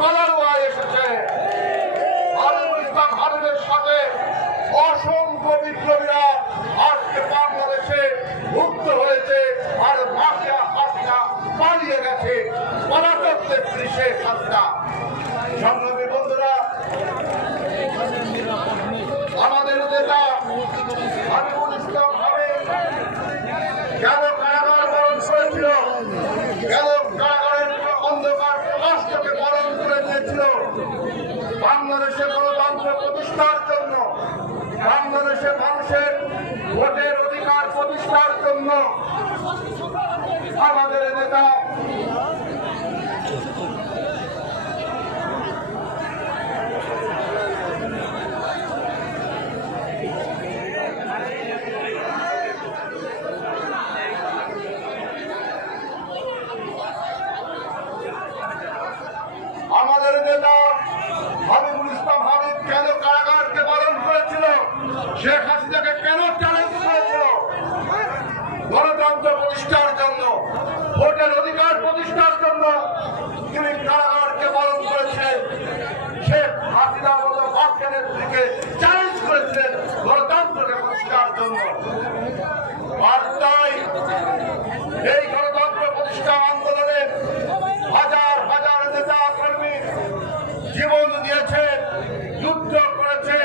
কালারোয়া এসেছে। আলিমুল ইসলাম সাথে অসংখ্য বিপ্লবীরা আজকে বাংলাদেশে হয়েছে আর পালিয়ে গেছে। পলাতক তেত্রিশে হাসনা। বন্ধুরা, আমাদের নেতা কেন কারাগার বরণ করেছিল? জন্য আমাদের নেতা পালন করেছিল? শেখ হাসিনাকে কেন চ্যালেঞ্জ করেছিল গণতন্ত্র প্রতিষ্ঠার জন্য ভোটের অধিকার প্রতিষ্ঠার জন্য তিনি কারাগারকে বরণ করেছিলেন, শেখ হাসিনা মতো বাক্যের চ্যালেঞ্জ করেছিলেন গণতন্ত্রকে প্রতিষ্ঠার জন্য আর তাই এই গণতন্ত্র প্রতিষ্ঠা আন্দোলনে হাজার হাজার নেতা কর্মী জীবন দিয়েছে যুদ্ধ করেছে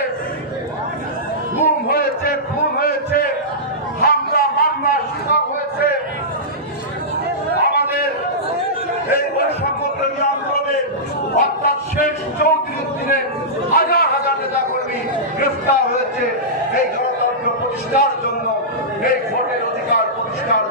গুম হয়েছে খুন হয়েছে হামলা মামলা শিকার হয়েছে আমাদের এই বৈষম্যপ্রেমী আন্দোলনে অর্থাৎ শেষ চৌত্রিশ দিনে হাজার হাজার নেতা কর্মী গ্রেফতার হয়েছে এই গণতন্ত্র প্রতিষ্ঠার জন্য, এই ভোটের অধিকার প্রতিষ্ঠার